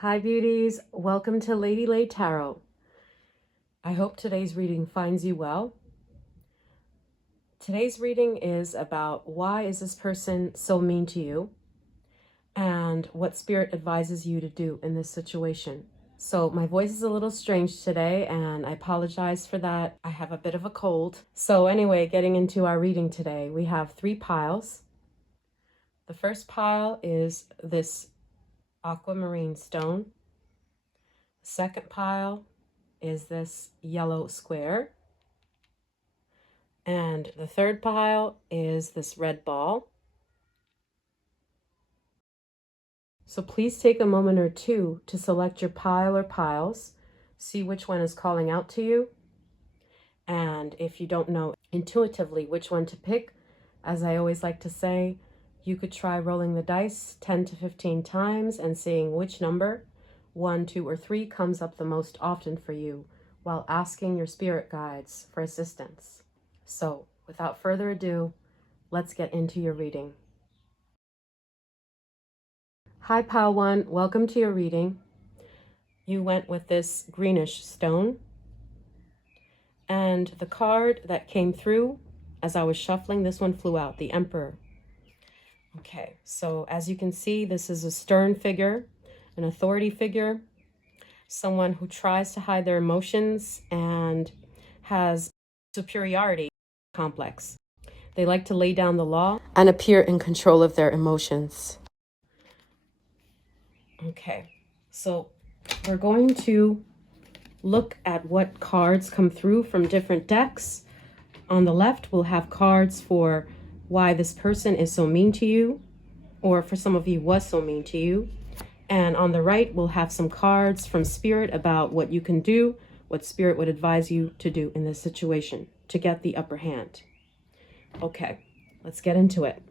Hi beauties, welcome to Lady Lay Tarot. I hope today's reading finds you well. Today's reading is about why is this person so mean to you and what spirit advises you to do in this situation. So my voice is a little strange today and I apologize for that. I have a bit of a cold. So anyway, getting into our reading today, we have 3 piles. The first pile is this aquamarine stone. The second pile is this yellow square. And the third pile is this red ball. So please take a moment or two to select your pile or piles, see which one is calling out to you. And if you don't know intuitively which one to pick, as I always like to say, you could try rolling the dice 10 to 15 times and seeing which number, 1, 2, or 3, comes up the most often for you while asking your spirit guides for assistance. So, without further ado, let's get into your reading. Hi, Pile 1. Welcome to your reading. You went with this greenish stone. And the card that came through as I was shuffling, this one flew out, the Emperor. Okay, so as you can see, this is a stern figure, an authority figure, someone who tries to hide their emotions and has superiority complex. They like to lay down the law and appear in control of their emotions. Okay, so we're going to look at what cards come through from different decks. On the left, we'll have cards for why this person is so mean to you, or for some of you was so mean to you. And on the right, we'll have some cards from Spirit about what you can do, what Spirit would advise you to do in this situation to get the upper hand. Okay, let's get into it.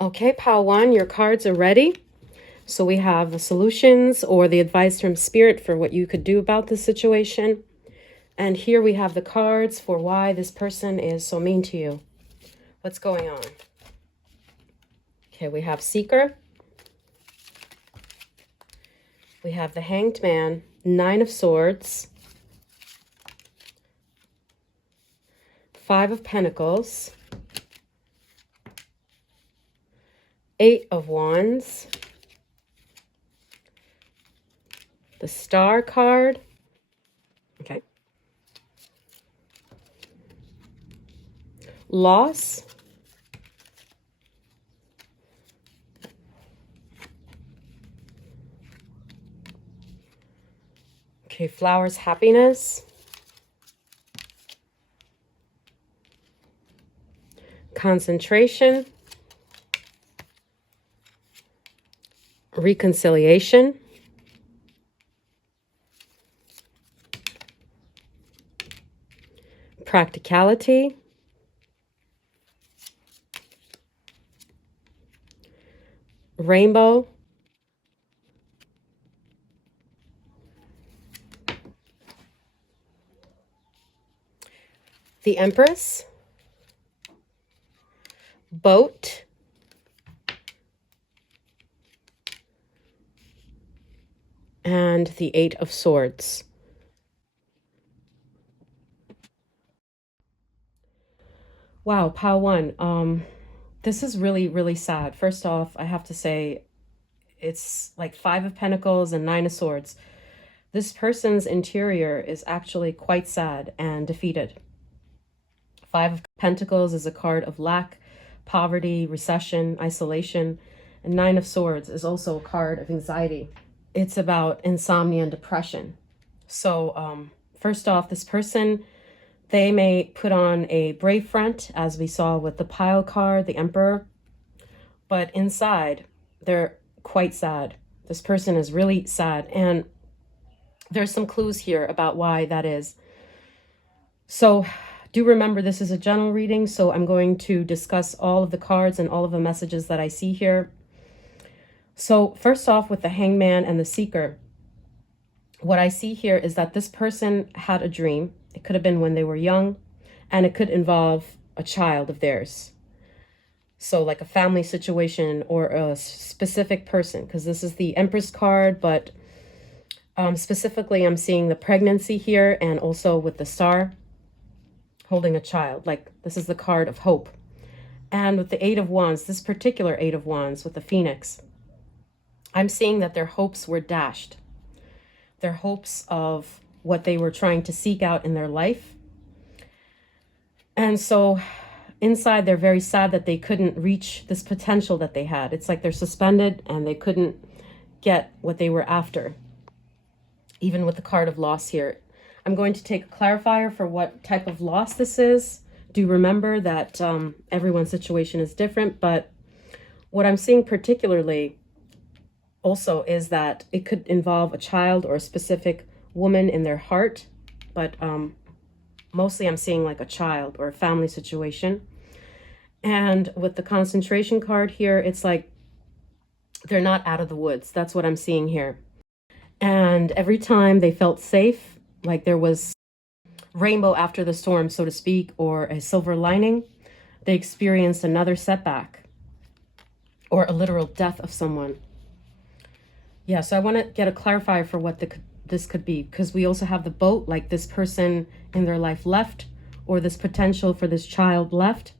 Okay, Pile 1, your cards are ready. So we have the solutions or the advice from Spirit for what you could do about this situation. And here we have the cards for why this person is so mean to you. What's going on? Okay, we have Seeker. We have the Hanged Man, 9 of Swords, 5 of Pentacles, 8 of Wands, the Star card, okay, Loss, okay, Flowers, Happiness, Concentration, Reconciliation, Practicality, Rainbow, the Empress, Boat, and the 8 of Swords. Wow, Pile 1, this is really sad. First off, I have to say it's like 5 of Pentacles and 9 of Swords. This person's interior is actually quite sad and defeated. 5 of Pentacles is a card of lack, poverty, recession, isolation, and 9 of Swords is also a card of anxiety. it's about insomnia and depression. So first off, this person, they may put on a brave front, as we saw with the pile card, the Emperor, but inside they're quite sad. This person is really sad, and there's some clues here about why that is. So do remember, this is a general reading, so I'm going to discuss all of the cards and all of the messages that I see here. So first off, with the Hangman and the Seeker, what I see here is that this person had a dream. It could have been when they were young, and it could involve a child of theirs. So like a family situation or a specific person, because this is the Empress card, but specifically I'm seeing the pregnancy here, and also with the Star holding a child. Like this is the card of hope. And with the Eight of Wands, this particular Eight of Wands with the Phoenix, I'm seeing that their hopes were dashed. Their hopes of what they were trying to seek out in their life. And so inside, they're very sad that they couldn't reach this potential that they had. It's like they're suspended and they couldn't get what they were after. Even with the card of loss here. I'm going to take a clarifier for what type of loss this is. Do remember that everyone's situation is different, but what I'm seeing particularly also is that it could involve a child or a specific woman in their heart, but mostly I'm seeing like a child or a family situation. And with the concentration card here, it's like they're not out of the woods. That's what I'm seeing here. And every time they felt safe, like there was rainbow after the storm, so to speak, or a silver lining, they experienced another setback or a literal death of someone. Yeah, so I want to get a clarifier for what this could be, because we also have the boat, like this person in their life left, or this potential for this child left.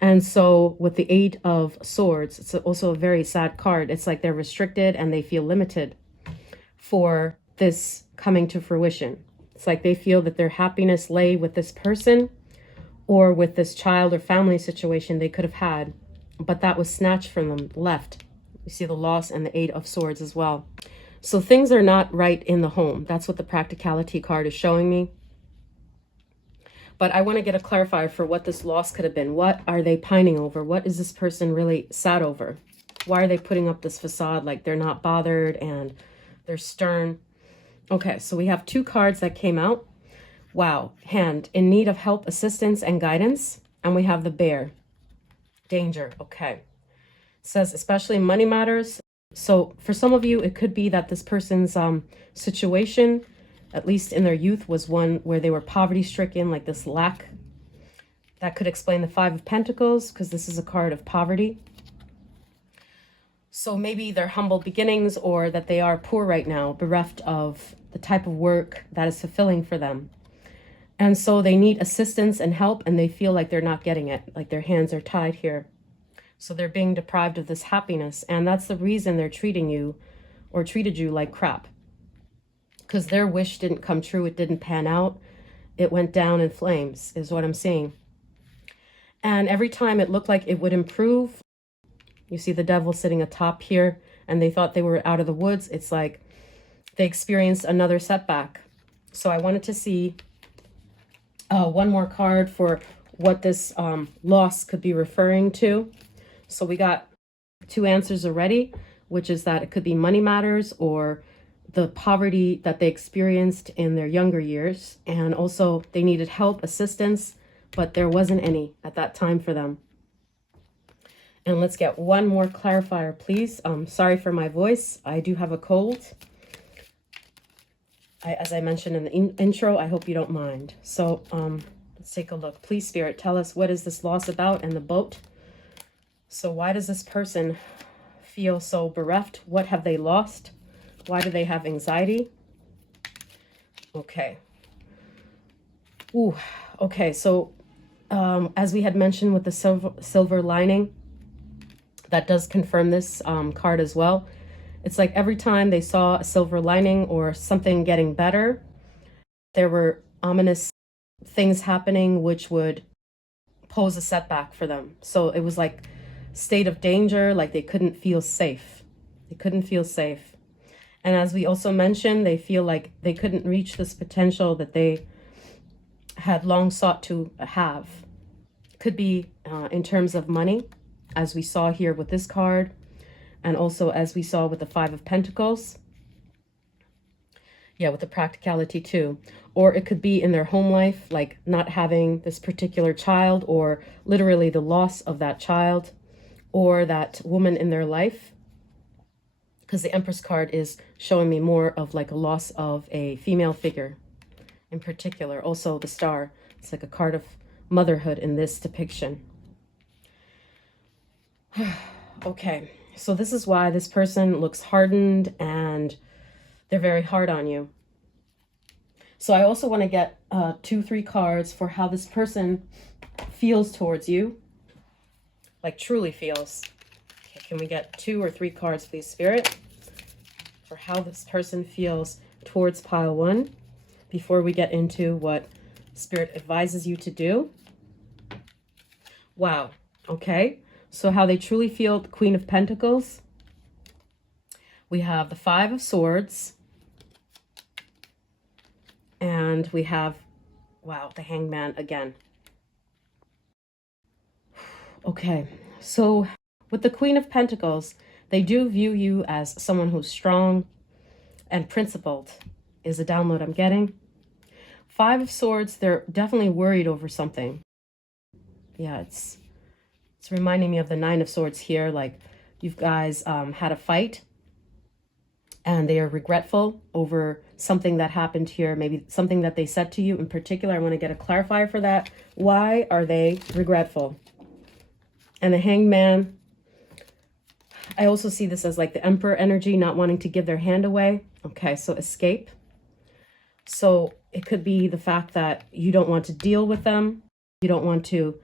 And so with the Eight of Swords, it's also a very sad card. It's like they're restricted and they feel limited for this coming to fruition. It's like they feel that their happiness lay with this person or with this child or family situation they could have had, but that was snatched from them, left. You see the loss and the Eight of Swords as well. So things are not right in the home. That's what the practicality card is showing me. But I want to get a clarifier for what this loss could have been. What are they pining over? What is this person really sad over? Why are they putting up this facade like they're not bothered and they're stern? Okay, so we have two cards that came out. Wow, hand, in need of help, assistance, and guidance. And we have the Bear, danger. Okay, it says especially money matters. So for some of you, it could be that this person's situation, at least in their youth, was one where they were poverty stricken, like this lack. That could explain the Five of Pentacles, because this is a card of poverty. So maybe their humble beginnings, or that they are poor right now, bereft of the type of work that is fulfilling for them. And so they need assistance and help, and they feel like they're not getting it, like their hands are tied here. So they're being deprived of this happiness, and that's the reason they're treating you or treated you like crap. Because their wish didn't come true, it didn't pan out, it went down in flames, is what I'm seeing. And every time it looked like it would improve, you see the Devil sitting atop here, and they thought they were out of the woods. It's like they experienced another setback. So I wanted to see one more card for what this loss could be referring to. So we got two answers already, which is that it could be money matters or the poverty that they experienced in their younger years. And also they needed help, assistance, but there wasn't any at that time for them. And let's get one more clarifier, please. Sorry for my voice. I do have a cold. As I mentioned in the intro, I hope you don't mind. So let's take a look. Please, Spirit, tell us, what is this loss about and the boat? So why does this person feel so bereft? What have they lost? Why do they have anxiety? Okay. Ooh, okay, so as we had mentioned with the silver lining, that does confirm this card as well. It's like every time they saw a silver lining or something getting better, there were ominous things happening which would pose a setback for them. So it was like state of danger, like they couldn't feel safe. They couldn't feel safe. And as we also mentioned, they feel like they couldn't reach this potential that they had long sought to have. Could be in terms of money, as we saw here with this card, and also as we saw with the Five of Pentacles. Yeah, with the practicality too. Or it could be in their home life, like not having this particular child, or literally the loss of that child or that woman in their life. Because the Empress card is showing me more of like a loss of a female figure in particular. Also the Star, it's like a card of motherhood in this depiction. Okay, so this is why this person looks hardened and they're very hard on you. So I also want to get 2-3 cards for how this person feels towards you, like truly feels. Okay, can we get 2 or 3 cards, please, Spirit, for how this person feels towards pile 1 before we get into what Spirit advises you to do? Wow. Okay, so how they truly feel, the Queen of Pentacles. We have the Five of Swords. And we have, wow, the Hangman again. Okay, so with the Queen of Pentacles, they do view you as someone who's strong and principled, is the download I'm getting. Five of Swords, they're definitely worried over something. Yeah, it's reminding me of the Nine of Swords here, like you guys had a fight and they are regretful over something that happened here, maybe something that they said to you in particular. I want to get a clarifier for that. Why are they regretful? And the Hangman, I also see this as like the Emperor energy, not wanting to give their hand away. Okay, so escape. So it could be the fact that you don't want to deal with them. You don't want to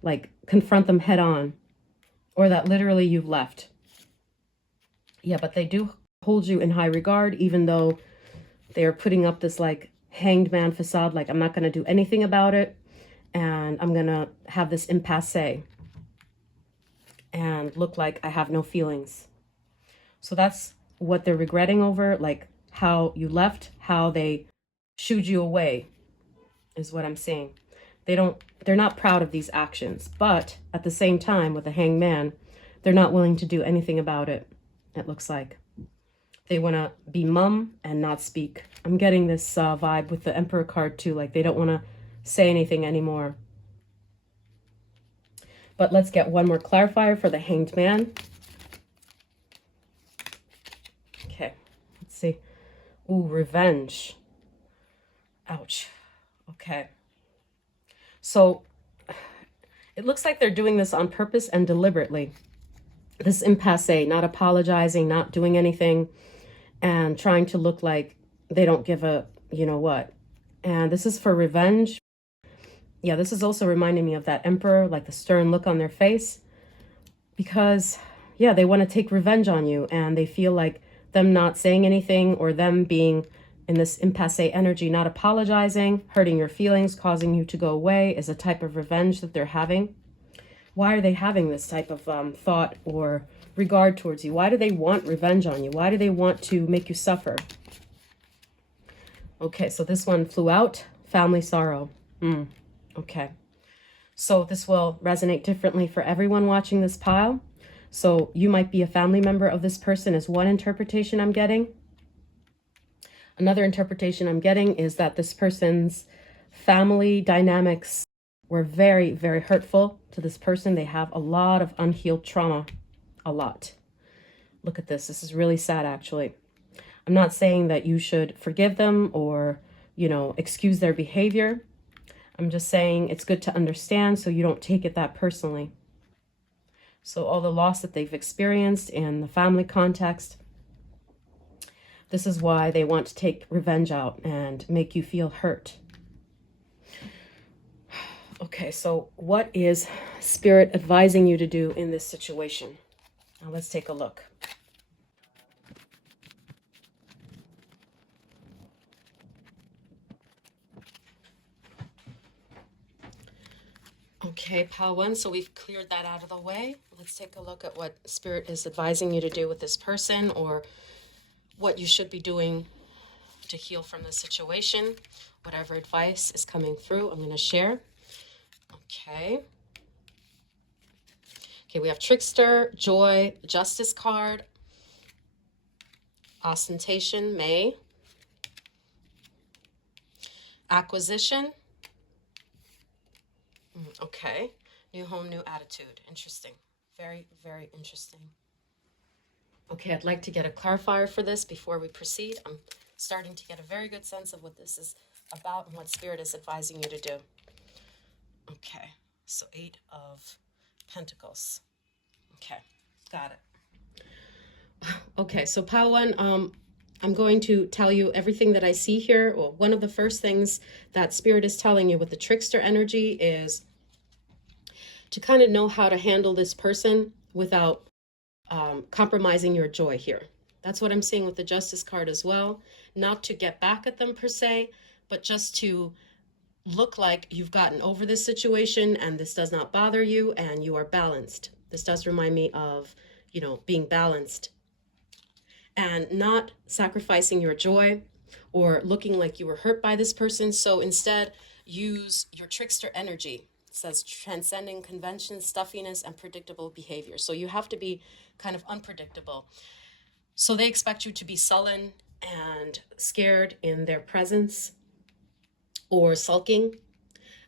like confront them head on, or that literally you've left. Yeah, but they do hold you in high regard, even though they're putting up this like hanged man facade, like I'm not going to do anything about it, and I'm going to have this impasse and look like I have no feelings. So that's what they're regretting over, like how you left, how they shooed you away is what I'm saying. They're not proud of these actions, but at the same time with the Hangman, they're not willing to do anything about it. It looks like they want to be mum and not speak. I'm getting this vibe with the Emperor card too, like they don't want to say anything anymore. But let's get one more clarifier for the Hanged Man. Okay, let's see. Ooh, revenge. Ouch. Okay. So it looks like they're doing this on purpose and deliberately. This impasse, not apologizing, not doing anything, and trying to look like they don't give a you know what. And this is for revenge. Yeah, this is also reminding me of that Emperor, like the stern look on their face. Because, yeah, they want to take revenge on you, and they feel like them not saying anything or them being in this impasse energy, not apologizing, hurting your feelings, causing you to go away is a type of revenge that they're having. Why are they having this type of thought or regard towards you? Why do they want revenge on you? Why do they want to make you suffer? Okay, so this one flew out. Family sorrow. Okay. So this will resonate differently for everyone watching this pile. So you might be a family member of this person is one interpretation I'm getting. Another interpretation I'm getting is that this person's family dynamics were very, very hurtful to this person. They have a lot of unhealed trauma. A lot. Look at this. This is really sad, actually. I'm not saying that you should forgive them or, you know, excuse their behavior. I'm just saying it's good to understand so you don't take it that personally. So all the loss that they've experienced in the family context, this is why they want to take revenge out and make you feel hurt. Okay, so what is Spirit advising you to do in this situation? Now let's take a look. Okay, pile 1, so we've cleared that out of the way. Let's take a look at what Spirit is advising you to do with this person, or what you should be doing to heal from the situation. Whatever advice is coming through, I'm going to share. Okay. Okay, we have trickster, joy, justice card, ostentation, May, acquisition. Okay, new home, new attitude. Interesting. Very, very interesting. Okay, I'd like to get a clarifier for this before we proceed. I'm starting to get a very good sense of what this is about and what Spirit is advising you to do. Okay, so 8 of Pentacles. Okay, got it. Okay, so Pile 1, I'm going to tell you everything that I see here. Well, one of the first things that Spirit is telling you with the trickster energy is to kind of know how to handle this person without compromising your joy here. That's what I'm seeing with the Justice card as well. Not to get back at them per se, but just to look like you've gotten over this situation and this does not bother you and you are balanced. This does remind me of, being balanced and not sacrificing your joy or looking like you were hurt by this person. So instead, use your trickster energy. It says transcending convention, stuffiness, and predictable behavior. So you have to be kind of unpredictable. So they expect you to be sullen and scared in their presence or sulking.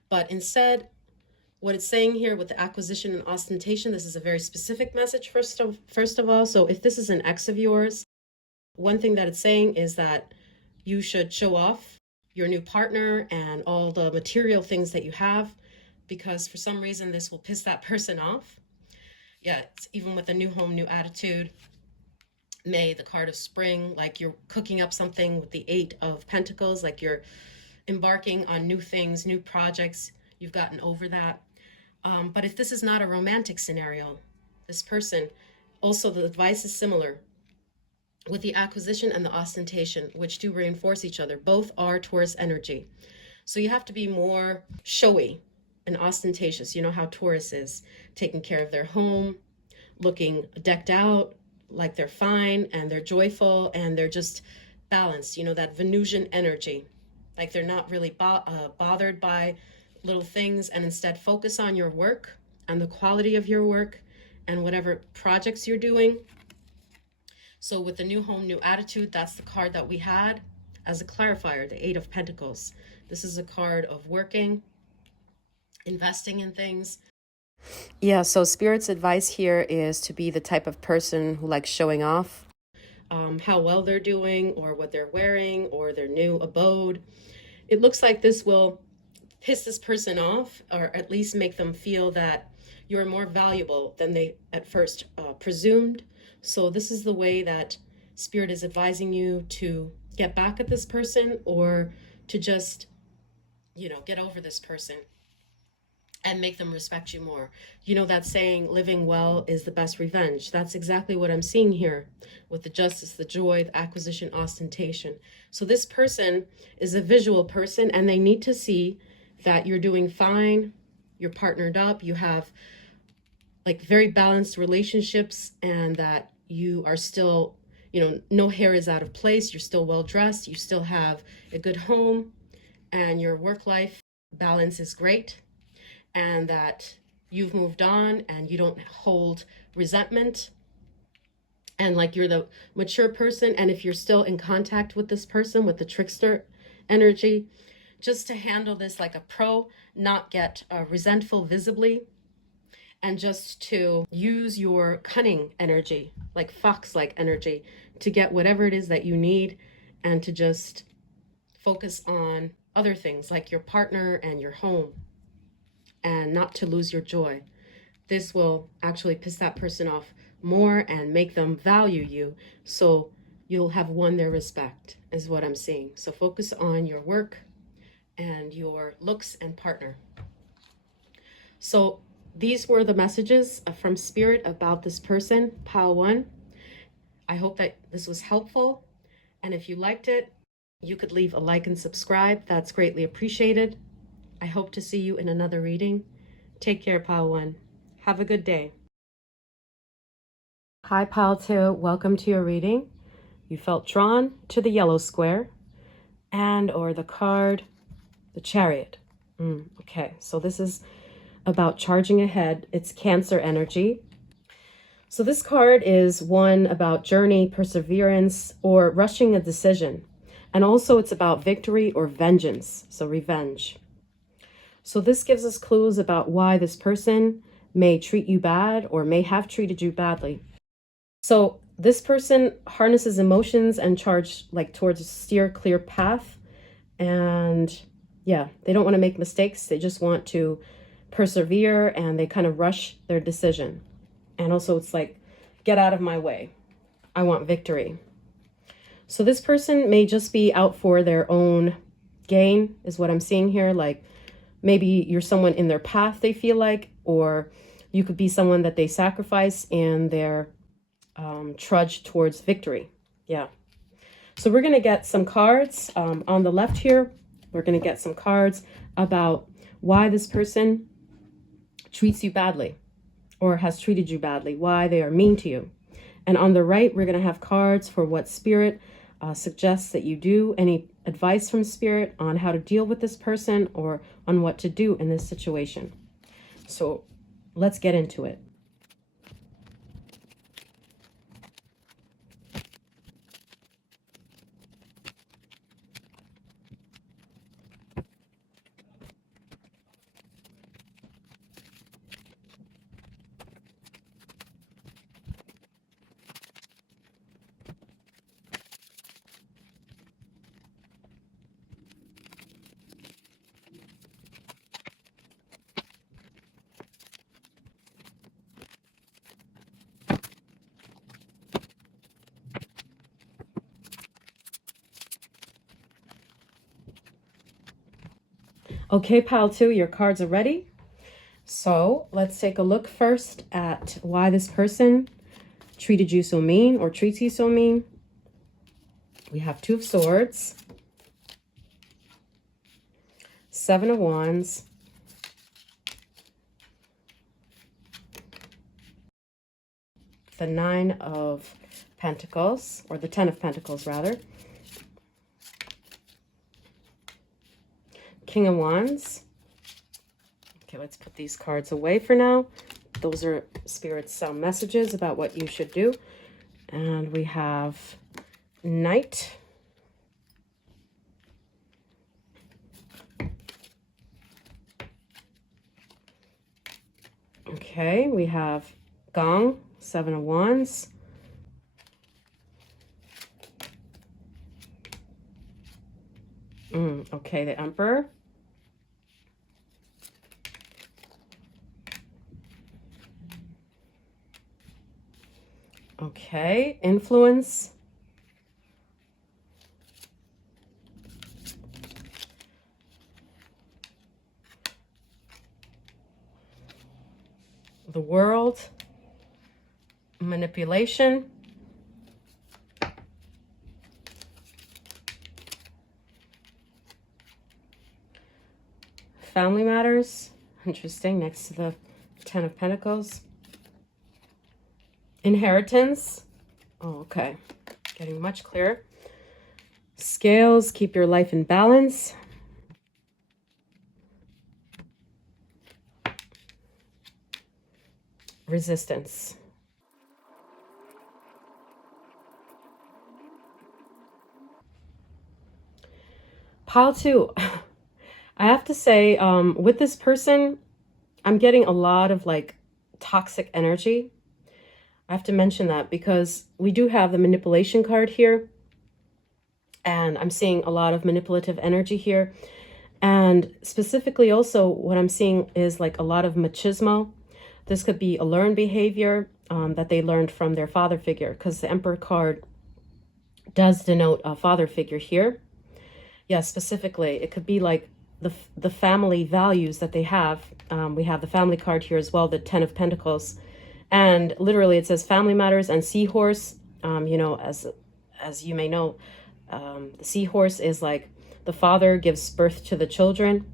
But instead, what it's saying here with the acquisition and ostentation, this is a very specific message, first of all. So if this is an ex of yours, one thing that it's saying is that you should show off your new partner and all the material things that you have, because for some reason this will piss that person off. Yeah, it's even with the new home, new attitude. May, the card of spring, like you're cooking up something with the 8 of Pentacles, like you're embarking on new things, new projects. You've gotten over that. But if this is not a romantic scenario, this person, also the advice is similar with the acquisition and the ostentation, which do reinforce each other. Both are Taurus energy. So you have to be more showy and ostentatious. You know how Taurus is, taking care of their home, looking decked out, like they're fine and they're joyful and they're just balanced. That Venusian energy, like they're not really bothered by little things, and instead focus on your work and the quality of your work and whatever projects you're doing. So with the new home, new attitude, that's the card that we had as a clarifier, the 8 of Pentacles. This is a card of working, investing in things. Yeah, so Spirit's advice here is to be the type of person who likes showing off how well they're doing or what they're wearing or their new abode. It looks like this will piss this person off, or at least make them feel that you're more valuable than they at first presumed. So this is the way that Spirit is advising you to get back at this person, or to just, get over this person and make them respect you more. That saying, living well is the best revenge. That's exactly what I'm seeing here with the justice, the joy, the acquisition, ostentation. So this person is a visual person, and they need to see that you're doing fine, you're partnered up, you have like very balanced relationships, and that you are still, no hair is out of place, you're still well dressed, you still have a good home, and your work life balance is great, and that you've moved on and you don't hold resentment, and like you're the mature person. And if you're still in contact with this person with the trickster energy, just to handle this like a pro, not get resentful visibly, and just to use your cunning energy, like fox-like energy, to get whatever it is that you need, and to just focus on other things like your partner and your home, and not to lose your joy. This will actually piss that person off more and make them value you. So you'll have won their respect, is what I'm seeing. So focus on your work and your looks and partner. So these were the messages from Spirit about this person, Pile 1. I hope that this was helpful. And if you liked it, you could leave a like and subscribe. That's greatly appreciated. I hope to see you in another reading. Take care, Pile 1. Have a good day. Hi, Pile 2. Welcome to your reading. You felt drawn to the yellow square and or the card, the Chariot. Okay, so this is about charging ahead. It's Cancer energy. So this card is one about journey, perseverance, or rushing a decision. And also it's about victory or vengeance, so revenge. So this gives us clues about why this person may treat you bad or may have treated you badly. So this person harnesses emotions and charge like towards a steer clear path. And yeah, they don't want to make mistakes. They just want to persevere, and they kind of rush their decision. And also it's like, get out of my way. I want victory. So this person may just be out for their own gain, is what I'm seeing here. Like maybe you're someone in their path, they feel like, or you could be someone that they sacrifice in their trudge towards victory. Yeah. So we're going to get some cards on the left here. We're going to get some cards about why this person treats you badly or has treated you badly, why they are mean to you. And on the right, we're going to have cards for what Spirit suggests that you do, any advice from Spirit on how to deal with this person or on what to do in this situation. So let's get into it. Okay, pile 2, your cards are ready. So let's take a look first at why this person treated you so mean or treats you so mean. We have 2 of Swords, 7 of Wands, the 9 of Pentacles, or the 10 of Pentacles rather, King of Wands. Okay, let's put these cards away for now. Those are Spirit's messages about what you should do. And we have Knight. Okay, we have Gong, 7 of Wands. Okay, the Emperor. Okay, Influence. The World. Manipulation. Family Matters. Interesting, next to the 10 of Pentacles. Inheritance. Oh, okay. Getting much clearer. Scales, keep your life in balance. Resistance. Pile 2. I have to say, with this person, I'm getting a lot of like toxic energy. I have to mention that because we do have the manipulation card here. And I'm seeing a lot of manipulative energy here. And specifically also what I'm seeing is like a lot of machismo. This could be a learned behavior that they learned from their father figure, because the Emperor card does denote a father figure here. Yeah, specifically, it could be like the family values that they have. We have the family card here as well, the 10 of Pentacles. And literally it says family matters and seahorse. You know, as you may know, the seahorse is like the father gives birth to the children.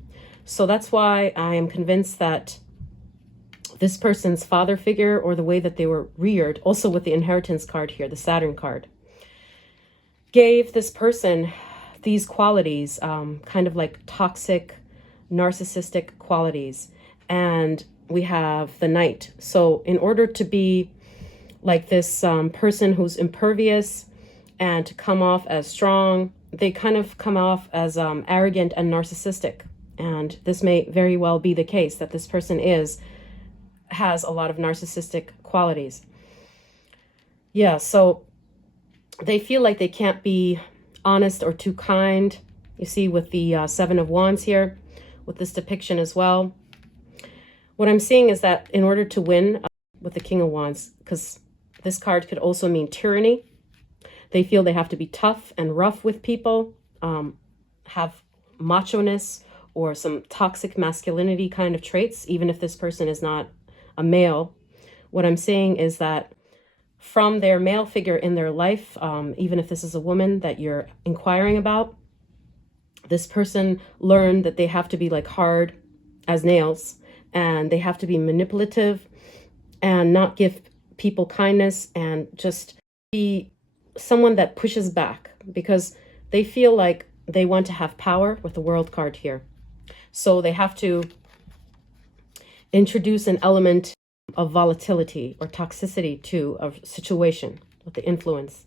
So that's why I am convinced that this person's father figure or the way that they were reared, also with the inheritance card here, the Saturn card, gave this person these qualities, kind of like toxic, narcissistic qualities. And we have the Knight. So in order to be like this person who's impervious and to come off as strong, they kind of come off as arrogant and narcissistic. And this may very well be the case, that this person has a lot of narcissistic qualities. Yeah, so they feel like they can't be honest or too kind. You see with the Seven of Wands here, with this depiction as well. What I'm seeing is that in order to win with the King of Wands, because this card could also mean tyranny, they feel they have to be tough and rough with people, have macho-ness or some toxic masculinity kind of traits, even if this person is not a male. What I'm saying is that from their male figure in their life, even if this is a woman that you're inquiring about, this person learned that they have to be like hard as nails, and they have to be manipulative and not give people kindness, and just be someone that pushes back, because they feel like they want to have power with the World card here. So they have to introduce an element of volatility or toxicity to a situation with the influence.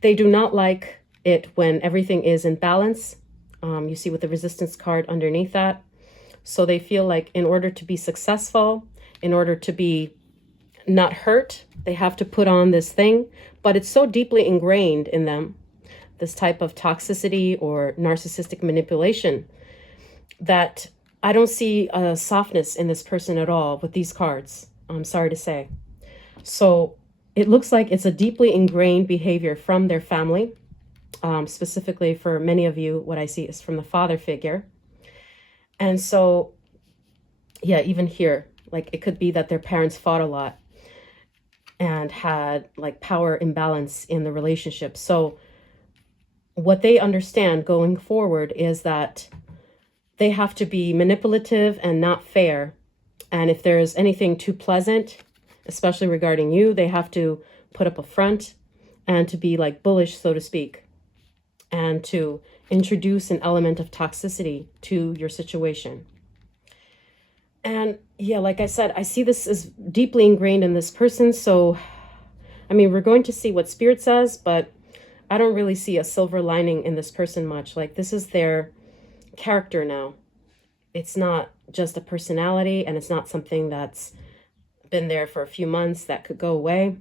They do not like it when everything is in balance. You see with the Resistance card underneath that. So they feel like in order to be successful, in order to be not hurt, they have to put on this thing. But it's so deeply ingrained in them, this type of toxicity or narcissistic manipulation, that I don't see a softness in this person at all with these cards, I'm sorry to say. So it looks like it's a deeply ingrained behavior from their family. Specifically for many of you, what I see is from the father figure. And so, yeah, even here, like it could be that their parents fought a lot and had like power imbalance in the relationship. So what they understand going forward is that they have to be manipulative and not fair. And if there's anything too pleasant, especially regarding you, they have to put up a front and to be like bullish, so to speak, and to introduce an element of toxicity to your situation. And yeah, like I said, I see this as deeply ingrained in this person. So, I mean, we're going to see what Spirit says, but I don't really see a silver lining in this person much. Like this is their character now. It's not just a personality, and it's not something that's been there for a few months that could go away.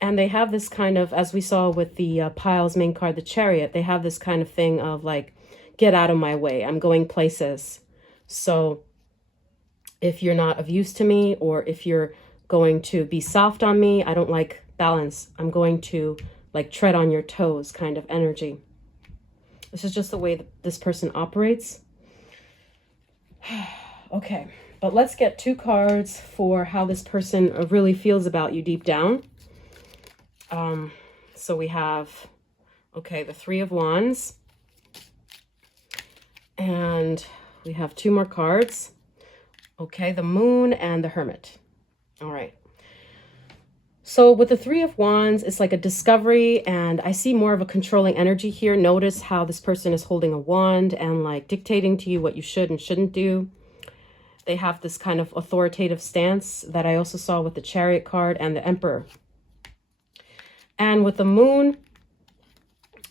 And they have this kind of, as we saw with the Pile's main card, the Chariot, they have this kind of thing of like, get out of my way, I'm going places. So if you're not of use to me, or if you're going to be soft on me, I don't like balance, I'm going to like tread on your toes kind of energy. This is just the way that this person operates. Okay, but let's get 2 cards for how this person really feels about you deep down. So we have, okay, the 3 of Wands. And we have 2 more cards. Okay, the Moon and the Hermit. All right. So with the 3 of Wands, it's like a discovery, and I see more of a controlling energy here. Notice how this person is holding a wand and like dictating to you what you should and shouldn't do. They have this kind of authoritative stance that I also saw with the Chariot card and the Emperor. And with the Moon,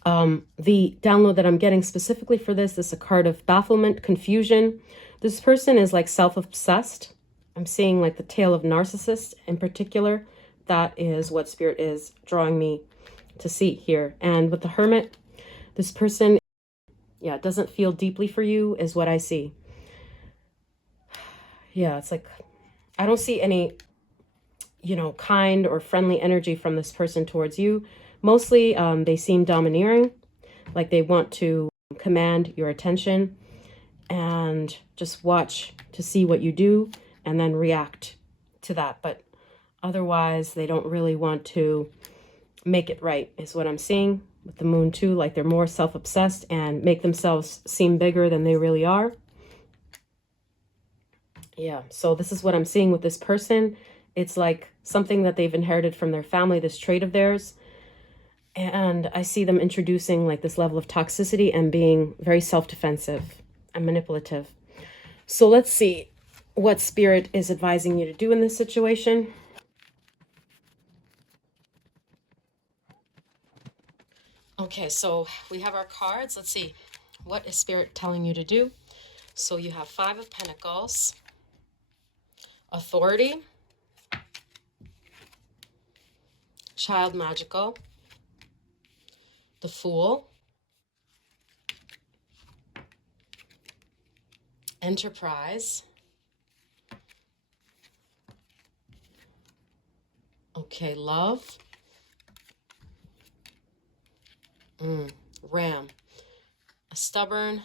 the download that I'm getting specifically for this is a card of bafflement, confusion. This person is like self-obsessed. I'm seeing like the tale of narcissists in particular. That is what Spirit is drawing me to see here. And with the Hermit, this person, yeah, doesn't feel deeply for you is what I see. Yeah, it's like, I don't see any, you know, kind or friendly energy from this person towards you. Mostly they seem domineering, like they want to command your attention and just watch to see what you do and then react to that. But otherwise, they don't really want to make it right, is what I'm seeing with the Moon too. Like they're more self-obsessed and make themselves seem bigger than they really are. Yeah, so this is what I'm seeing with this person. It's like something that they've inherited from their family, this trait of theirs. And I see them introducing like this level of toxicity and being very self-defensive and manipulative. So let's see what Spirit is advising you to do in this situation. Okay, so we have our cards. Let's see. What is Spirit telling you to do? So you have 5 of Pentacles, Authority, Child Magical, the Fool, Enterprise, okay, Love, Ram, a stubborn,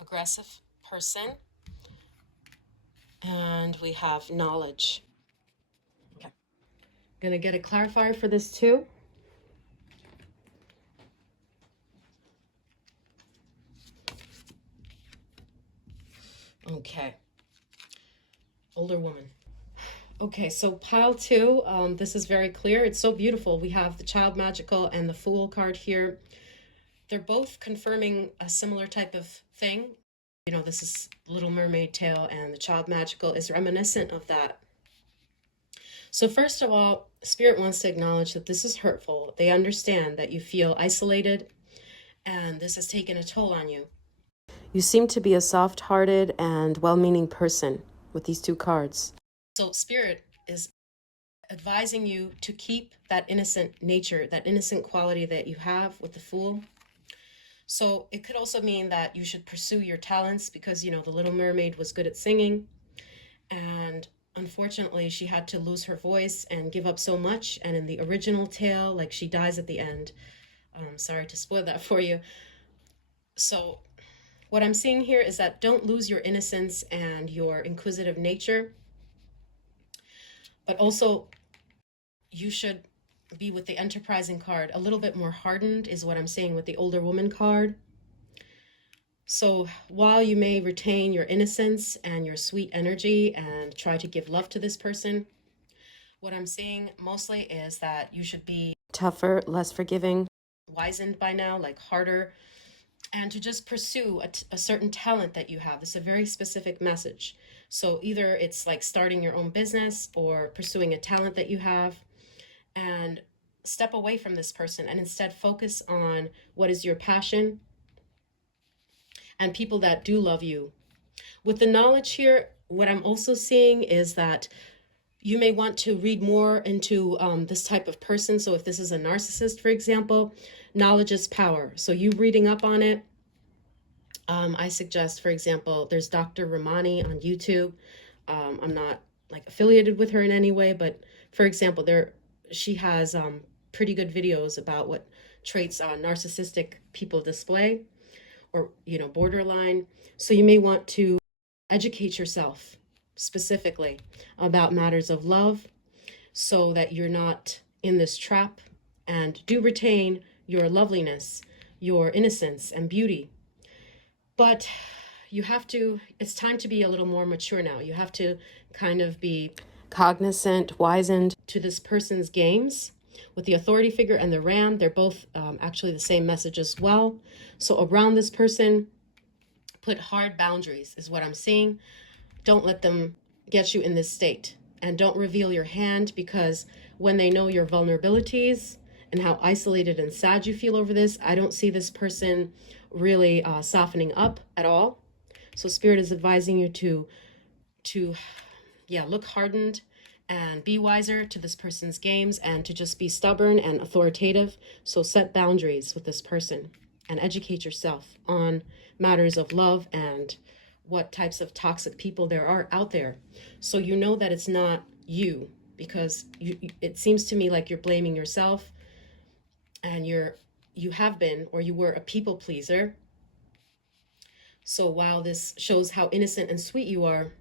aggressive person, and we have Knowledge. Okay, gonna get a clarifier for this too. Okay, older woman. Okay, so pile 2, this is very clear. It's so beautiful. We have the Child Magical and the Fool card here. They're both confirming a similar type of thing. You know, this is Little Mermaid tale, and the Child Magical is reminiscent of that. So first of all, Spirit wants to acknowledge that this is hurtful. They understand that you feel isolated, and this has taken a toll on you. You seem to be a soft-hearted and well-meaning person with these 2 cards. So Spirit is advising you to keep that innocent nature, that innocent quality that you have with the Fool. So it could also mean that you should pursue your talents because, you know, the Little Mermaid was good at singing, and unfortunately she had to lose her voice and give up so much. And in the original tale, like, she dies at the end. Sorry to spoil that for you. So what I'm seeing here is that don't lose your innocence and your inquisitive nature, but also you should be, with the Enterprising card, a little bit more hardened is what I'm saying with the Older Woman card. So while you may retain your innocence and your sweet energy and try to give love to this person, what I'm seeing mostly is that you should be tougher, less forgiving, wizened by now, like harder, and to just pursue a certain talent that you have. This is a very specific message. So either it's like starting your own business or pursuing a talent that you have, and step away from this person and instead focus on what is your passion and people that do love you. With the Knowledge here, what I'm also seeing is that you may want to read more into this type of person. So if this is a narcissist, for example, knowledge is power. So you reading up on it. I suggest, for example, there's Dr. Ramani on YouTube. I'm not like affiliated with her in any way, but for example, she has pretty good videos about what traits narcissistic people display, or, you know, borderline. So you may want to educate yourself specifically about matters of love so that you're not in this trap, and do retain your loveliness, your innocence and beauty. But you have to, it's time to be a little more mature now. You have to kind of be cognizant, wizened to this person's games. With the Authority figure and the Ram, they're both actually the same message as well. So around this person, put hard boundaries is what I'm seeing. Don't let them get you in this state, and don't reveal your hand, because when they know your vulnerabilities and how isolated and sad you feel over this, I don't see this person really softening up at all. So Spirit is advising you to look hardened and be wiser to this person's games, and to just be stubborn and authoritative. So set boundaries with this person and educate yourself on matters of love and what types of toxic people there are out there. So you know that it's not you, because it seems to me like you're blaming yourself, and you have been, or you were, a people pleaser. So while this shows how innocent and sweet you are,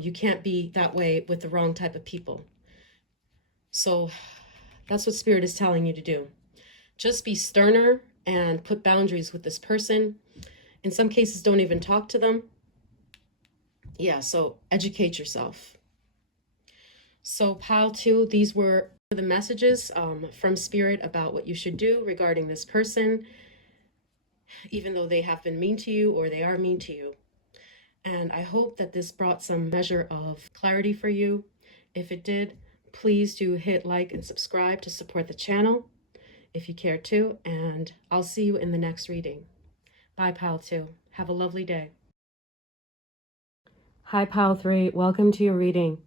you can't be that way with the wrong type of people. So that's what Spirit is telling you to do. Just be sterner and put boundaries with this person. In some cases, don't even talk to them. Yeah, so educate yourself. So pile 2, these were The messages from Spirit about what you should do regarding this person, even though they have been mean to you or they are mean to you. And I hope that this brought some measure of clarity for you. If it did, please do hit like and subscribe to support the channel if you care to. And I'll see you in the next reading. Bye, Pile 2. Have a lovely day. Hi, Pile 3. Welcome to your reading.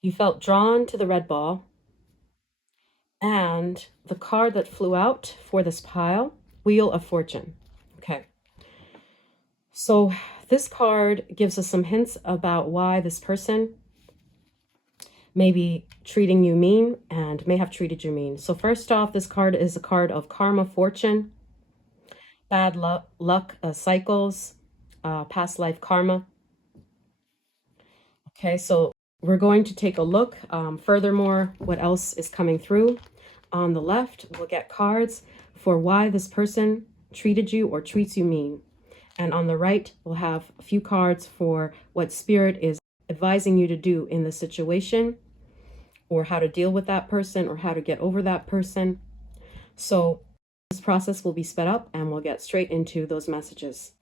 You felt drawn to the red ball. And the card that flew out for this pile, Wheel of Fortune. Okay. So this card gives us some hints about why this person may be treating you mean and may have treated you mean. So first off, this card is a card of karma, fortune, bad luck, cycles, past life karma. Okay, so we're going to take a look. Furthermore, what else is coming through? On the left, we'll get cards for why this person treated you or treats you mean. And on the right, we'll have a few cards for what Spirit is advising you to do in the situation, or how to deal with that person, or how to get over that person. So this process will be sped up and we'll get straight into those messages.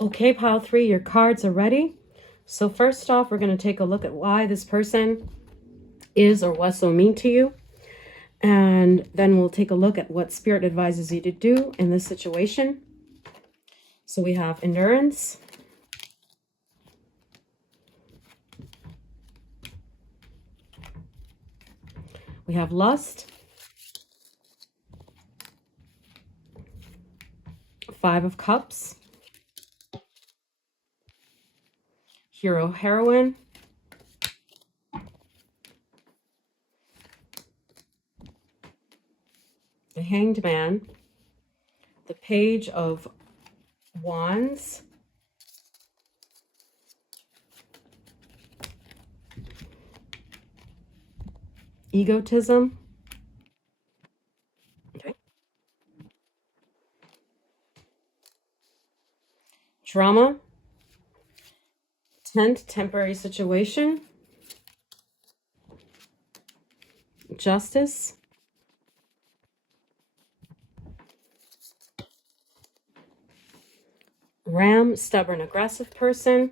Okay, pile 3, your cards are ready. So first off, we're going to take a look at why this person is or was so mean to you. And then we'll take a look at what Spirit advises you to do in this situation. So we have endurance. We have lust. 5 of Cups. Hero, heroine. The Hanged Man. The Page of Wands. Egotism. Okay. Drama. Tent, temporary situation. Justice. Ram, stubborn, aggressive person.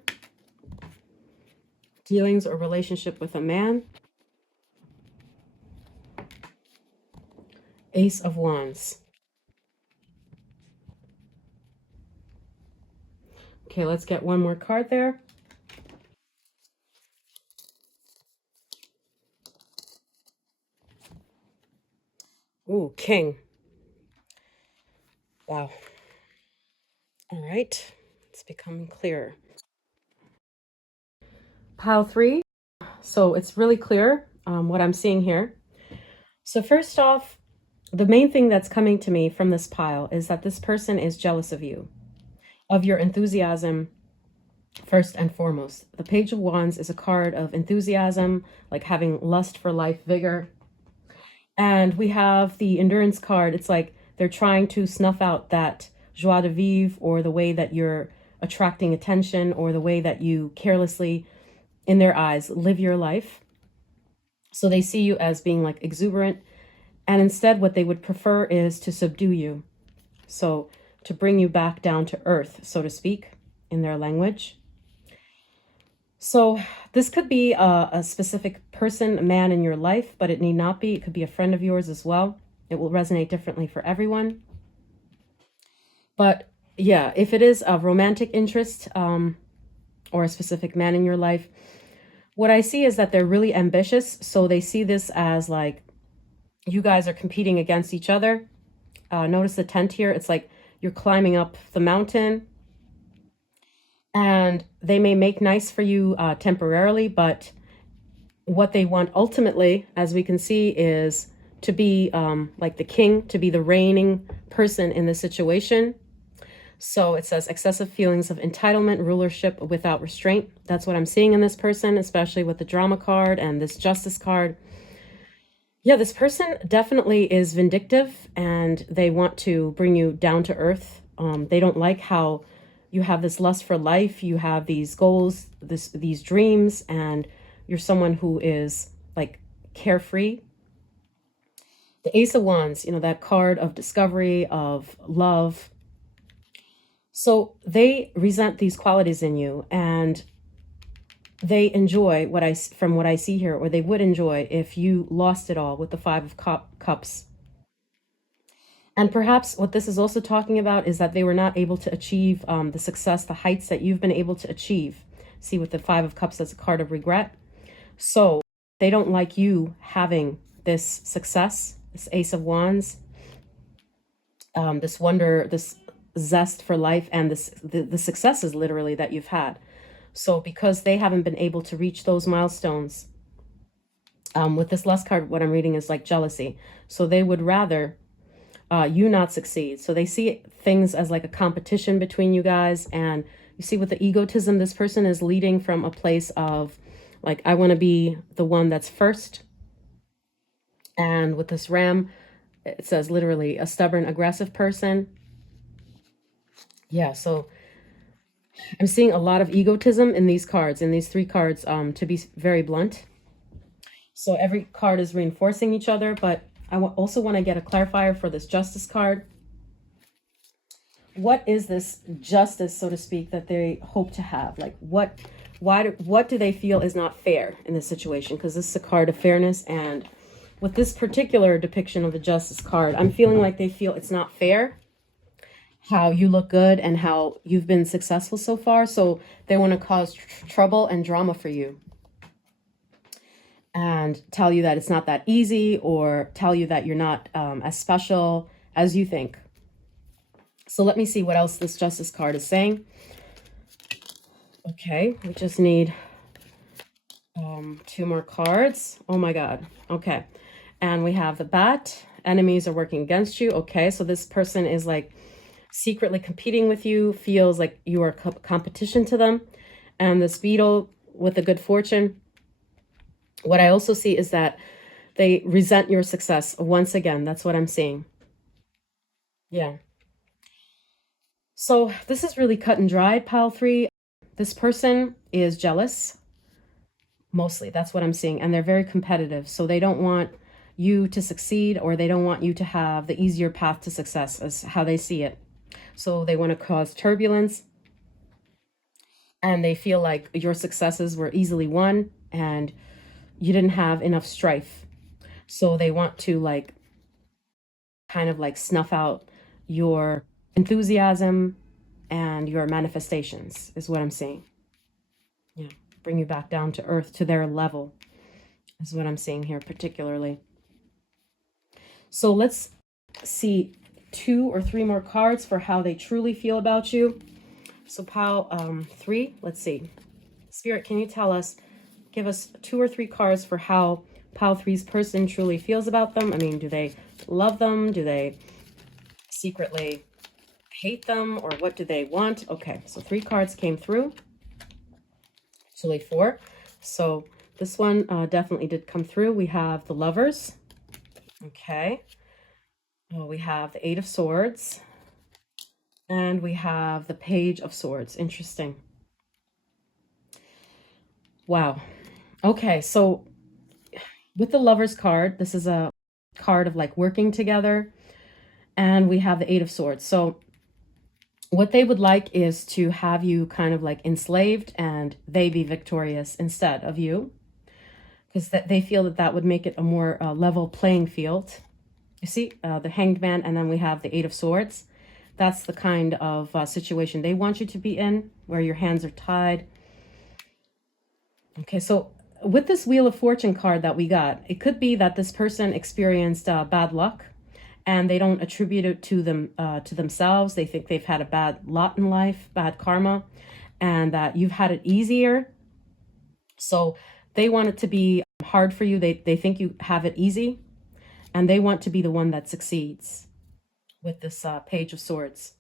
Dealings or relationship with a man. Ace of Wands. Okay, let's get one more card there. Ooh, King. Wow. All right, it's becoming clearer. Pile 3. So it's really clear what I'm seeing here. So first off, the main thing that's coming to me from this pile is that this person is jealous of you, of your enthusiasm, first and foremost. The Page of Wands is a card of enthusiasm, like having lust for life, vigor. And we have the endurance card. It's like they're trying to snuff out that joie de vivre, or the way that you're attracting attention, or the way that you carelessly, in their eyes, live your life. So they see you as being like exuberant, and instead what they would prefer is to subdue you. So to bring you back down to earth, so to speak, in their language. So this could be a specific person, a man in your life, but it need not be. It could be a friend of yours as well. It will resonate differently for everyone. But yeah, if it is a romantic interest, or a specific man in your life. What I see is that they're really ambitious. So they see this as like you guys are competing against each other. Notice the tent here. It's like you're climbing up the mountain, and they may make nice for you temporarily, but what they want ultimately, as we can see, is to be like the king, to be the reigning person in the situation. So it says excessive feelings of entitlement, rulership without restraint. That's what I'm seeing in this person, especially with the drama card and this justice card. Yeah, this person definitely is vindictive, and they want to bring you down to earth. They don't like how you have this lust for life, you have these goals, these dreams, and you're someone who is like carefree. The Ace of Wands, that card of discovery, of love. So they resent these qualities in you, and they enjoy from what I see here, or they would enjoy if you lost it all with the Five of Cups. And perhaps what this is also talking about is that they were not able to achieve the success, the heights that you've been able to achieve. See, with the Five of Cups, that's a card of regret. So they don't like you having this success, this Ace of Wands, this wonder, this zest for life, and the successes literally that you've had. So because they haven't been able to reach those milestones, with this lust card, what I'm reading is like jealousy. So they would rather you not succeed. So they see things as like a competition between you guys. And you see with the egotism, this person is leading from a place of like, I want to be the one that's first. And with this ram, it says literally a stubborn, aggressive person. Yeah, so I'm seeing a lot of egotism in these cards, in these three cards, to be very blunt. So every card is reinforcing each other, but I also want to get a clarifier for this justice card. What is this justice, so to speak, that they hope to have? Like what do they feel is not fair in this situation? Because this is a card of fairness, and with this particular depiction of the justice card, I'm feeling like they feel it's not fair how you look good and how you've been successful so far. So they want to cause trouble and drama for you, and tell you that it's not that easy, or tell you that you're not as special as you think. So let me see what else this justice card is saying. Okay, we just need two more cards. Oh my God. Okay. And we have the bat. Enemies are working against you. Okay, so this person is like secretly competing with you, feels like you are competition to them. And this beetle with the good fortune, what I also see is that they resent your success. Once again, that's what I'm seeing. Yeah. So this is really cut and dried, pile 3. This person is jealous. Mostly, that's what I'm seeing. And they're very competitive. So they don't want you to succeed, or they don't want you to have the easier path to success, as how they see it. So they want to cause turbulence. And they feel like your successes were easily won, and you didn't have enough strife. So they want to like kind of like snuff out your enthusiasm and your manifestations, is what I'm seeing. Yeah, bring you back down to earth, to their level, is what I'm seeing here particularly. So let's see 2 or 3 more cards for how they truly feel about you. So pile 3, let's see. Spirit, can you tell us, give us 2 or 3 cards for how pile 3's person truly feels about them? I mean, do they love them? Do they secretly hate them? Or what do they want? Okay, so 3 cards came through. Actually 4. So this one definitely did come through. We have the Lovers. Okay. Oh, we have the 8 of Swords. And we have the Page of Swords. Interesting. Wow. Okay, so with the Lovers card, this is a card of like working together. And we have the 8 of Swords. So what they would like is to have you kind of like enslaved, and they be victorious instead of you. Because they feel that that would make it a more level playing field. You see, the Hanged Man, and then we have the 8 of Swords. That's the kind of situation they want you to be in, where your hands are tied. Okay, so with this Wheel of Fortune card that we got, it could be that this person experienced bad luck, and they don't attribute it to themselves. They think they've had a bad lot in life, bad karma, and that you've had it easier. So they want it to be hard for you. They think you have it easy, and they want to be the one that succeeds with this Page of Swords.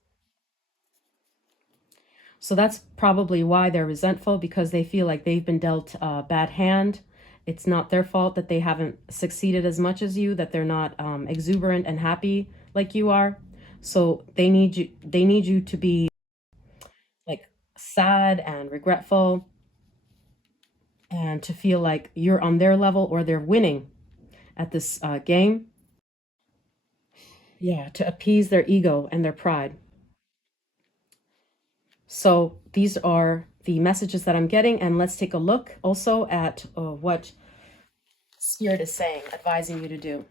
So that's probably why they're resentful, because they feel like they've been dealt a bad hand. It's not their fault that they haven't succeeded as much as you, that they're not exuberant and happy like you are. So they need you. They need you to be like sad and regretful, and to feel like you're on their level or they're winning at this game. Yeah, to appease their ego and their pride. So these are the messages that I'm getting, and let's take a look also at what Spirit is saying, advising you to do.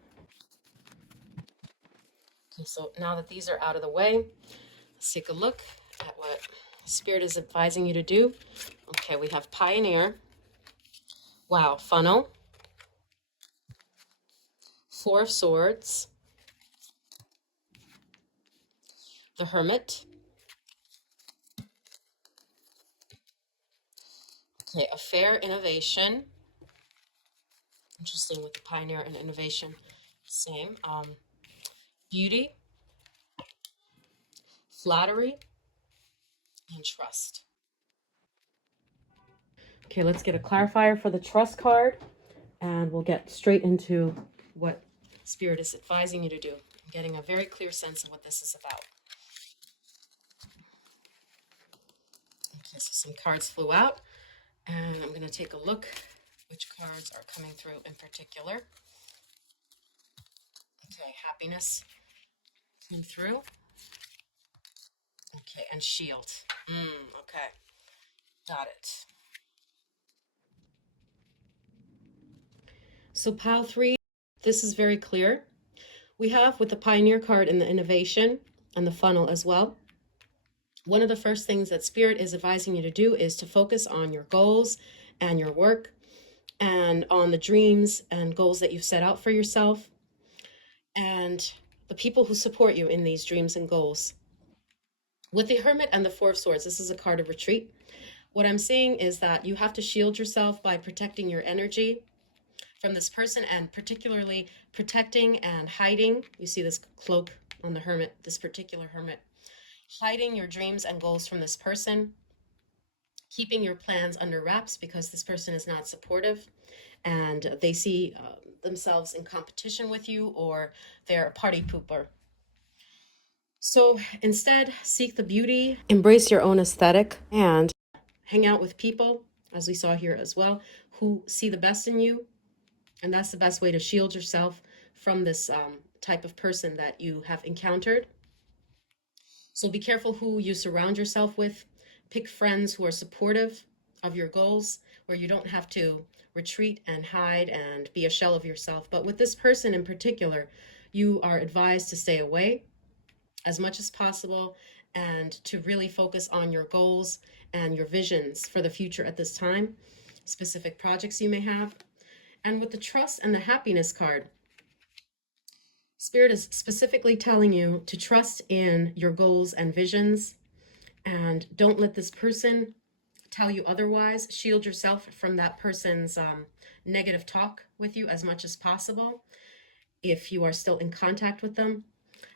Okay, so now that these are out of the way, let's take a look at what Spirit is advising you to do. Okay, we have Pioneer. Wow, Funnel. Four of Swords. The Hermit. Okay, Affair, Innovation. Interesting with the Pioneer and Innovation. Same. Beauty. Flattery. And Trust. Okay, let's get a clarifier for the Trust card, and we'll get straight into what Spirit is advising you to do. I'm getting a very clear sense of what this is about. Okay, so some cards flew out, and I'm going to take a look which cards are coming through in particular. Okay, Happiness came through. Okay, and Shield. Okay, got it. So pile 3, this is very clear. We have with the Pioneer card and the Innovation and the Funnel as well. One of the first things that Spirit is advising you to do is to focus on your goals and your work, and on the dreams and goals that you've set out for yourself, and the people who support you in these dreams and goals. With the Hermit and the Four of Swords, this is a card of retreat. What I'm seeing is that you have to shield yourself by protecting your energy from this person, and particularly protecting and hiding. You see this cloak on the Hermit, this particular Hermit. Hiding your dreams and goals from this person, keeping your plans under wraps because this person is not supportive, and they see themselves in competition with you, or they're a party pooper. So instead, seek the beauty, embrace your own aesthetic, and hang out with people, as we saw here as well, who see the best in you. And that's the best way to shield yourself from this type of person that you have encountered. So be careful who you surround yourself with. Pick friends who are supportive of your goals, where you don't have to retreat and hide and be a shell of yourself. But with this person in particular, you are advised to stay away as much as possible, and to really focus on your goals and your visions for the future at this time, specific projects you may have. And with the Trust and the Happiness card, Spirit is specifically telling you to trust in your goals and visions, and don't let this person tell you otherwise. Shield yourself from that person's negative talk with you as much as possible if you are still in contact with them.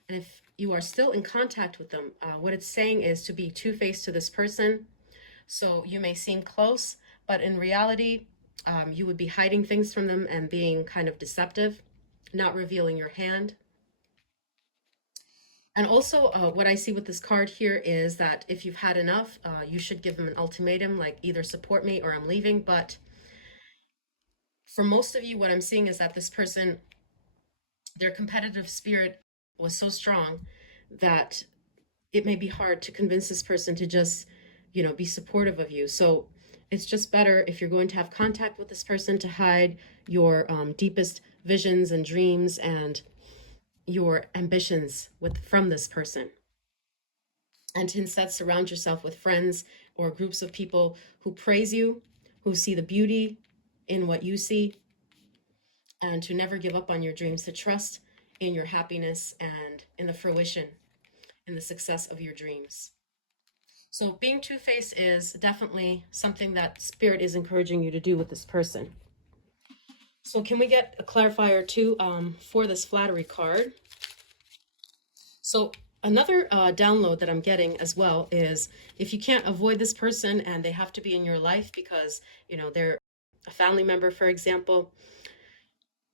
And if you are still in contact with them, what it's saying is to be two-faced to this person. So you may seem close, but in reality, you would be hiding things from them and being kind of deceptive, not revealing your hand. And also, what I see with this card here is that if you've had enough, you should give them an ultimatum, like either support me or I'm leaving. But for most of you, what I'm seeing is that this person, their competitive spirit was so strong that it may be hard to convince this person to just, be supportive of you. So it's just better, if you're going to have contact with this person, to hide your deepest visions and dreams and your ambitions from this person, and to instead surround yourself with friends or groups of people who praise you, who see the beauty in what you see, and to never give up on your dreams, to trust in your happiness and in the fruition, in the success of your dreams. So being two-faced is definitely something that Spirit is encouraging you to do with this person. So can we get a clarifier too for this flattery card? So another download that I'm getting as well is, if you can't avoid this person and they have to be in your life because, you know, they're a family member, for example,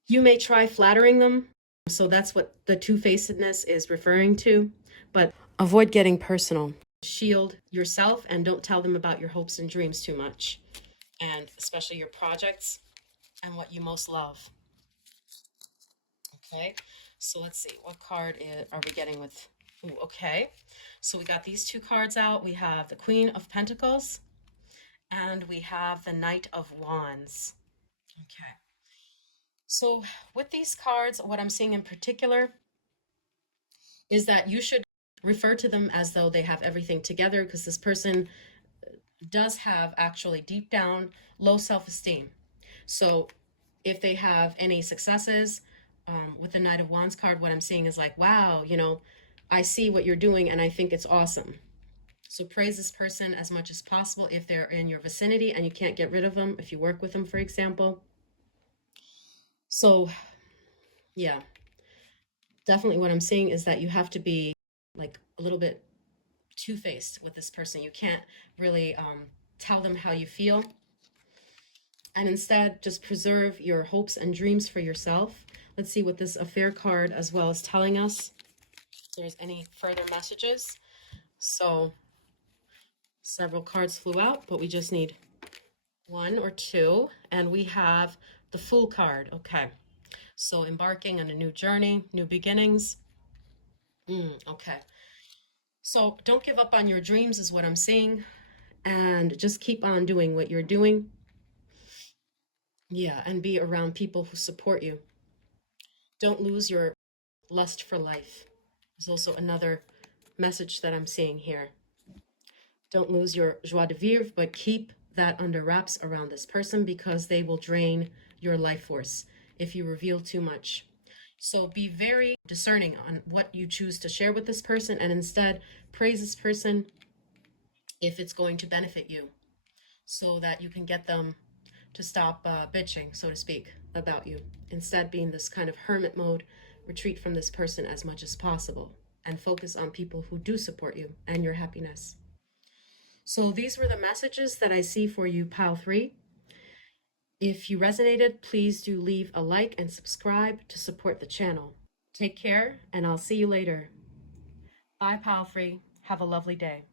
you may try flattering them. So that's what the two-facedness is referring to. But avoid getting personal. Shield yourself and don't tell them about your hopes and dreams too much, and especially your projects and what you most love. Okay, so let's see, what card are we getting with? Ooh, okay, so we got these two cards out. We have the Queen of Pentacles and we have the Knight of Wands. Okay, so with these cards, what I'm seeing in particular is that you should refer to them as though they have everything together, because this person does have actually deep down low self-esteem. So if they have any successes with the Knight of Wands card, what I'm seeing is like, wow, you know, I see what you're doing and I think it's awesome. So praise this person as much as possible if they're in your vicinity and you can't get rid of them, if you work with them, for example. So yeah, definitely what I'm seeing is that you have to be like a little bit two-faced with this person. You can't really tell them how you feel, and instead just preserve your hopes and dreams for yourself. Let's see what this affair card as well is telling us. If there's any further messages. So several cards flew out, but we just need one or two, and we have the Fool card. Okay, so embarking on a new journey, new beginnings. Okay, so don't give up on your dreams is what I'm seeing, and just keep on doing what you're doing. Yeah, and be around people who support you. Don't lose your lust for life. There's also another message that I'm seeing here. Don't lose your joie de vivre, but keep that under wraps around this person, because they will drain your life force if you reveal too much. So be very discerning on what you choose to share with this person, and instead praise this person if it's going to benefit you, so that you can get them to stop bitching, so to speak, about you. Instead, be in this kind of hermit mode, retreat from this person as much as possible, and focus on people who do support you and your happiness. So these were the messages that I see for you, pile 3. If you resonated, please do leave a like and subscribe to support the channel. Take care, and I'll see you later. Bye, pile 3. Have a lovely day.